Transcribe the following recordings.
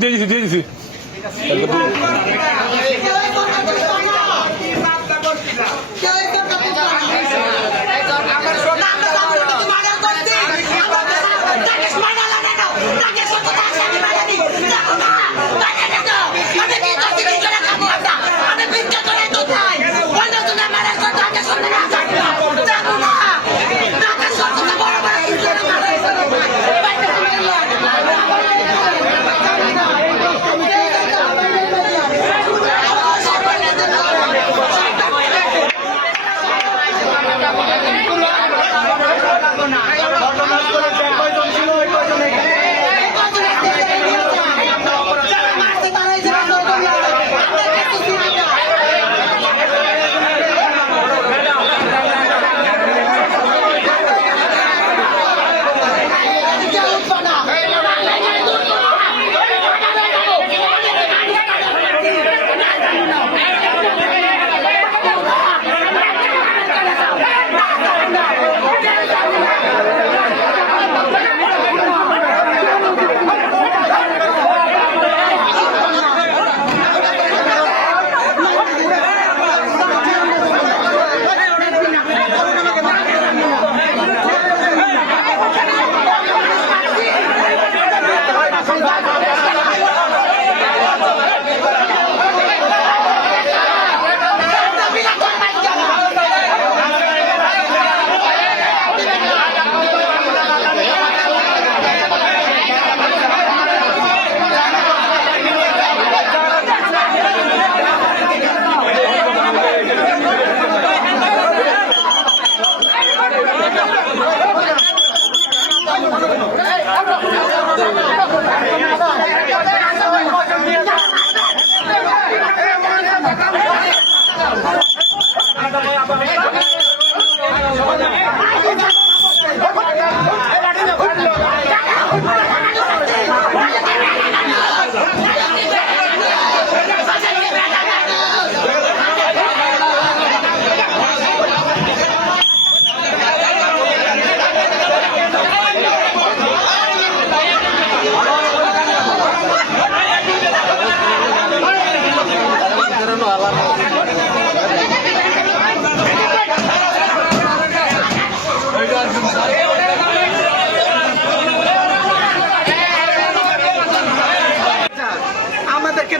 দিয়ে দিছি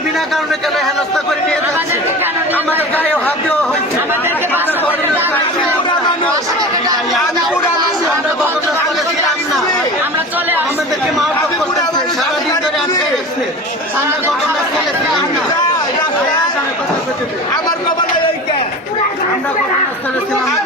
বিনা কারণে কেন হেনস্থা করে নিয়ে যাচ্ছে, আমাদের গায়ে হাত দেওয়া হয়েছে, আমাদেরকে মারধর করতেছে, সারাদিন ধরে আটকে রেখেছে, আমরা ঘটনাস্থলে ছিলাম না, আমরা ঘটনাস্থলে ছিলাম না।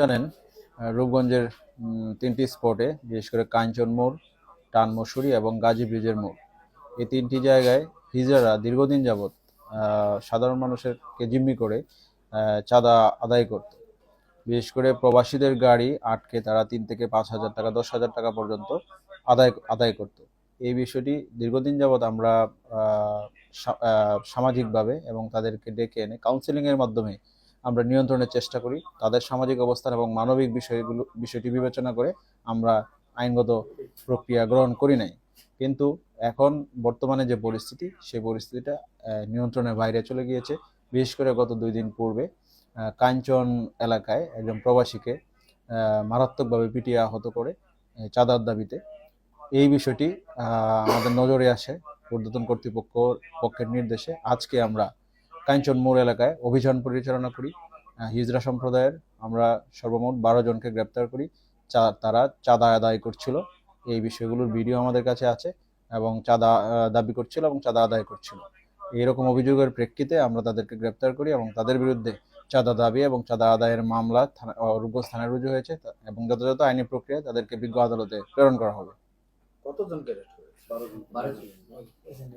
জানেন রূপগঞ্জের তিনটি স্পটে, বিশেষ করে কাঞ্চন মোড়, টান মশুরি এবং গাজী ব্রিজের মোড়, এই তিনটি জায়গায় হিজড়ারা দীর্ঘদিন যাবৎ সাধারণ মানুষকে জিম্মি করে চাঁদা আদায় করত। বিশেষ করে প্রবাসীদের গাড়ি আটকে তারা 3 থেকে 5,000 টাকা, 10,000 টাকা পর্যন্ত আদায় করত। এই বিষয়টি দীর্ঘদিন যাবৎ আমরা সামাজিকভাবে এবং তাদেরকে ডেকে এনে কাউন্সেলিংয়ের মাধ্যমে আমরা নিয়ন্ত্রণের চেষ্টা করি। তাদের সামাজিক অবস্থান এবং মানবিক বিষয়টি বিবেচনা করে আমরা আইনগত প্রক্রিয়া গ্রহণ করি নাই। কিন্তু এখন বর্তমানে যে পরিস্থিতি, সেই পরিস্থিতিটা নিয়ন্ত্রণের বাইরে চলে গিয়েছে। বিশেষ করে গত 2 দিন পূর্বে কাঞ্চন এলাকায় একজন প্রবাসীকে মারাত্মকভাবে পিটিয়ে আহত করে চাঁদার দাবিতে। এই বিষয়টি আমাদের নজরে আসে। ঊর্ধ্বতন কর্তৃপক্ষের নির্দেশে আজকে আমরা কাঞ্চন মোড় এলাকায় অভিযান পরিচালনা করি। হিজড়া সম্প্রদায়ের আমরা সর্বমোট 12 জনকে গ্রেপ্তার করি। তারা চাঁদা আদায় করছিল, এই বিষয়গুলোর ভিডিও আমাদের কাছে আছে, এবং চাঁদা দাবি করছিল এবং চাঁদা আদায় করছিল। এইরকম অভিযোগের প্রেক্ষিতে আমরা তাদেরকে গ্রেপ্তার করি এবং তাদের বিরুদ্ধে চাঁদা দাবি এবং চাঁদা আদায়ের মামলা রূপগঞ্জ থানায় রুজু হয়েছে এবং যথাযথ আইনি প্রক্রিয়া তাদেরকে বিজ্ঞ আদালতে প্রেরণ করা হবে। কতজনকে অ্যারেস্ট করেছে? 12 জন।